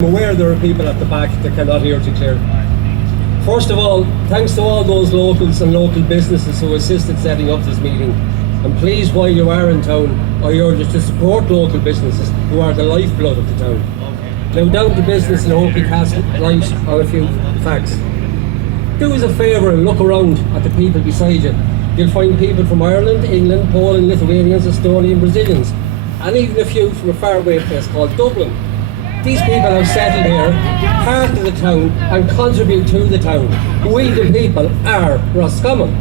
I'm aware there are people at the back that cannot hear too clear. First of all, thanks to all those locals and local businesses who assisted setting up this meeting. And please, while you are in town, I urge you to support local businesses who are the lifeblood of the town. Now down to business, and I hope you cast light on a few facts. Do us a favour and look around at the people beside you. You'll find people from Ireland, England, Poland, Lithuanians, Estonians, Brazilians, and even a few from a faraway place called Dublin. These people have settled here, part of the town, and contribute to the town. We, the people, are Roscommon.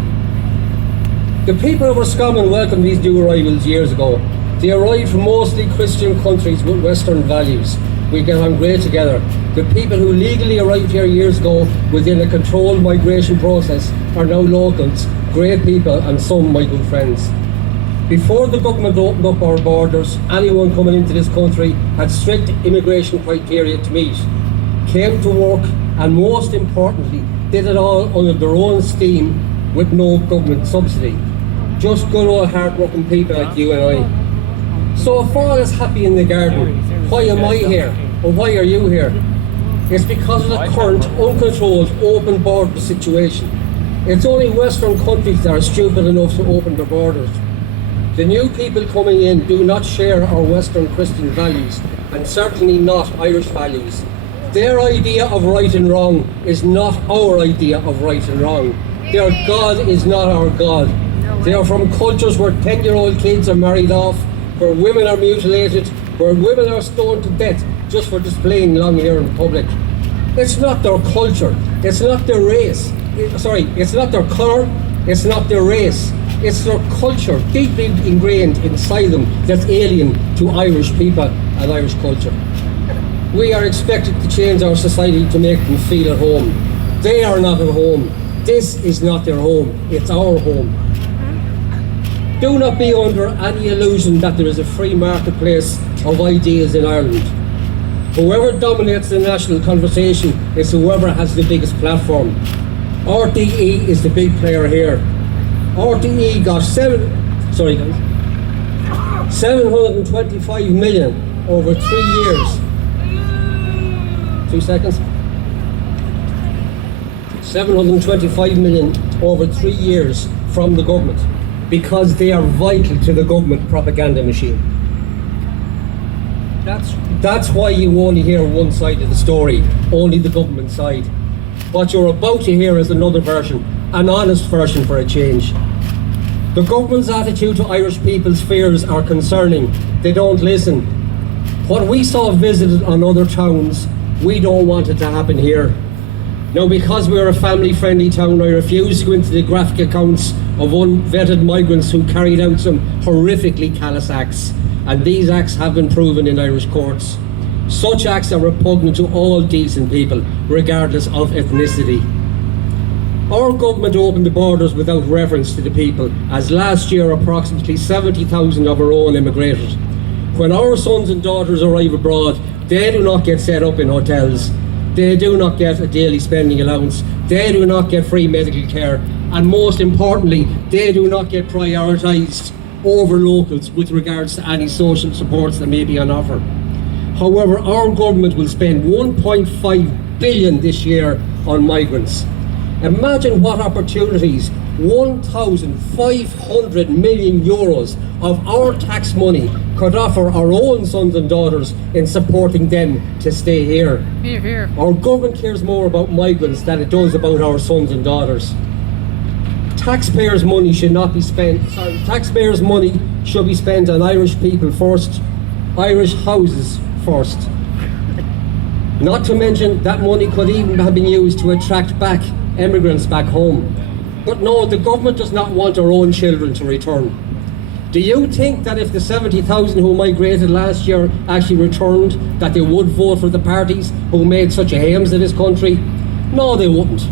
The people of Roscommon welcomed these new arrivals years ago. They arrived from mostly Christian countries with Western values. We get on great together. The people who legally arrived here years ago within a controlled migration process are now locals, great people, and some my good friends. Before the government opened up our borders, anyone coming into this country had strict immigration criteria to meet, came to work, and most importantly, did it all under their own steam with no government subsidy. Just good old hard-working people like you and I. So if all is happy in the garden, why am I here? Or why are you here? It's because of the current, uncontrolled, open border situation. It's only Western countries that are stupid enough to open their borders. The new people coming in do not share our Western Christian values, and certainly not Irish values. Their idea of right and wrong is not our idea of right and wrong. Their God is not our God. They are from cultures where 10-year-old kids are married off, where women are mutilated, where women are stoned to death just for displaying long hair in public. It's not their culture, it's not their race. It's not their colour, it's not their race. It's their culture, deeply ingrained inside them, that's alien to Irish people and Irish culture. We are expected to change our society to make them feel at home. They are not at home. This is not their home, it's our home. Do not be under any illusion that there is a free marketplace of ideas in Ireland. Whoever dominates the national conversation is whoever has the biggest platform. RTE is the big player here. RTE got 725 million over 3 years. 2 seconds. 725 million over 3 years from the government, because they are vital to the government propaganda machine. That's why you only hear one side of the story, only the government side. What you're about to hear is another version, an honest version for a change. The government's attitude to Irish people's fears are concerning. They don't listen. What we saw visited on other towns, we don't want it to happen here. Now, because we're a family-friendly town, I refuse to go into the graphic accounts of unvetted migrants who carried out some horrifically callous acts, and these acts have been proven in Irish courts. Such acts are repugnant to all decent people, regardless of ethnicity. Our government opened the borders without reference to the people, as last year approximately 70,000 of our own immigrated. When our sons and daughters arrive abroad, they do not get set up in hotels. They do not get a daily spending allowance. They do not get free medical care. And most importantly, they do not get prioritised over locals with regards to any social supports that may be on offer. However, our government will spend 1.5 billion this year on migrants. Imagine what opportunities 1,500 million euros of our tax money could offer our own sons and daughters in supporting them to stay here. Hear, hear. Our government cares more about migrants than it does about our sons and daughters. Taxpayers' money should not be spent. Taxpayers' money should be spent on Irish people first, Irish houses first. Not to mention that money could even have been used to attract back immigrants back home. But no, the government does not want our own children to return. Do you think that if the 70,000 who migrated last year actually returned, that they would vote for the parties who made such a hames of this country? No, they wouldn't.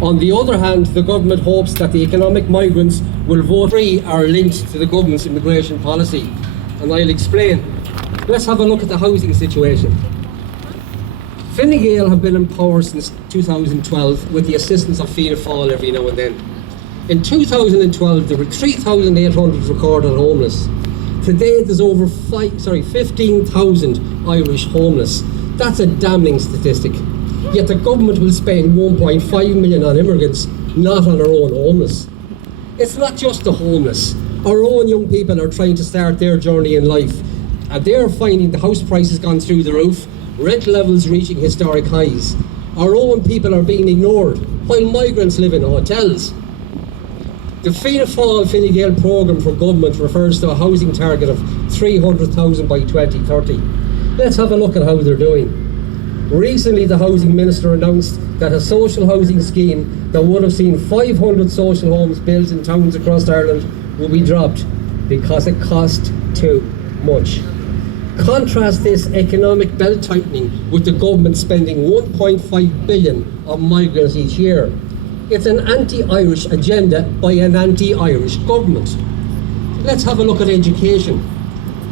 On the other hand, the government hopes that the economic migrants will vote free are linked to the government's immigration policy. And I'll explain. Let's have a look at the housing situation. Fine Gael have been in power since 2012 with the assistance of Fianna Fáil every now and then. In 2012, there were 3,800 recorded homeless. Today, there's over 15,000 Irish homeless. That's a damning statistic. Yet the government will spend 1.5 million on immigrants, not on our own homeless. It's not just the homeless. Our own young people are trying to start their journey in life, and they're finding the house prices gone through the roof, rent levels reaching historic highs. Our own people are being ignored, while migrants live in hotels. The Fianna Fáil Fine Gael programme for government refers to a housing target of 300,000 by 2030. Let's have a look at how they're doing. Recently, the Housing Minister announced that a social housing scheme that would have seen 500 social homes built in towns across Ireland will be dropped because it cost too much. Contrast this economic belt tightening with the government spending 1.5 billion on migrants each year. It's an anti-Irish agenda by an anti-Irish government. Let's have a look at education.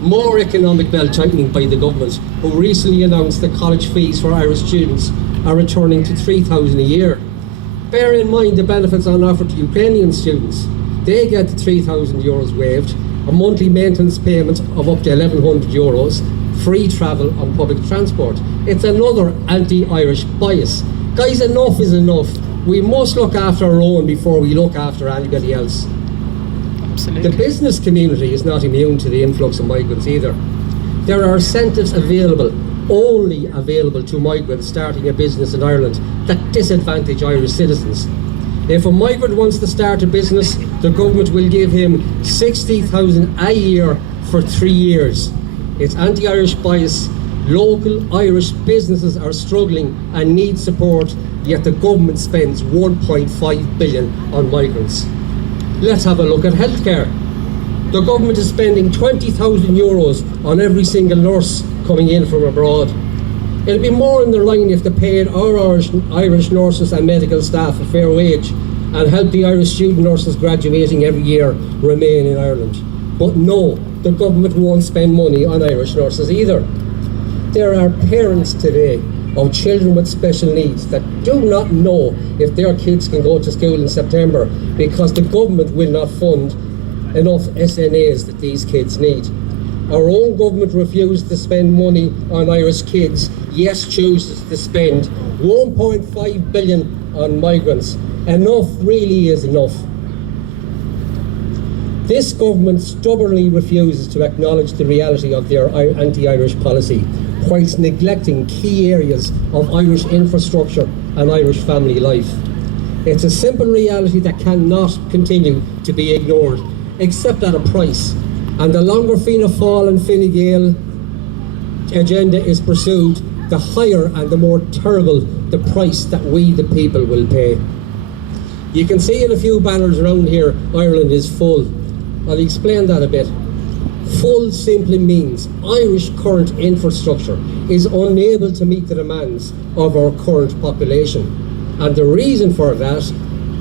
More economic belt tightening by the government, who recently announced that college fees for Irish students are returning to 3,000 a year. Bear in mind the benefits on offer to Ukrainian students. They get the 3,000 euros waived, a monthly maintenance payment of up to 1,100 euros, free travel on public transport. It's another anti-Irish bias. Guys, enough is enough. We must look after our own before we look after anybody else. Absolutely. The business community is not immune to the influx of migrants either. There are incentives only available to migrants starting a business in Ireland that disadvantage Irish citizens. If a migrant wants to start a business, the government will give him 60,000 a year for 3 years. It's anti-Irish bias. Local Irish businesses are struggling and need support, yet the government spends 1.5 billion on migrants. Let's have a look at healthcare. The government is spending 20,000 euros on every single nurse coming in from abroad. It'll be more in their line if they paid our Irish nurses and medical staff a fair wage and help the Irish student nurses graduating every year remain in Ireland. But no, the government won't spend money on Irish nurses either. There are parents today of children with special needs that do not know if their kids can go to school in September because the government will not fund enough SNAs that these kids need. Our own government refused to spend money on Irish kids, yet chooses to spend 1.5 billion on migrants. Enough really is enough. This government stubbornly refuses to acknowledge the reality of their anti-Irish policy, whilst neglecting key areas of Irish infrastructure and Irish family life. It's a simple reality that cannot continue to be ignored, except at a price. And the longer Fianna Fáil and Fine Gael agenda is pursued, the higher and the more terrible the price that we, the people, will pay. You can see in a few banners around here, Ireland is full. I'll explain that a bit. Full simply means Irish current infrastructure is unable to meet the demands of our current population. And the reason for that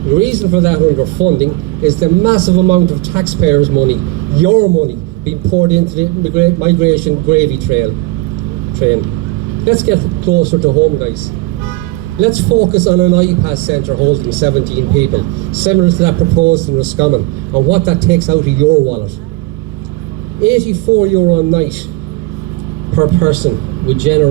underfunding is the massive amount of taxpayers' money, your money, being poured into the migration gravy train. Let's get closer to home, guys. Let's focus on an IPAS centre holding 17 people, similar to that proposed in Roscommon, and what that takes out of your wallet. €84 a night per person would generate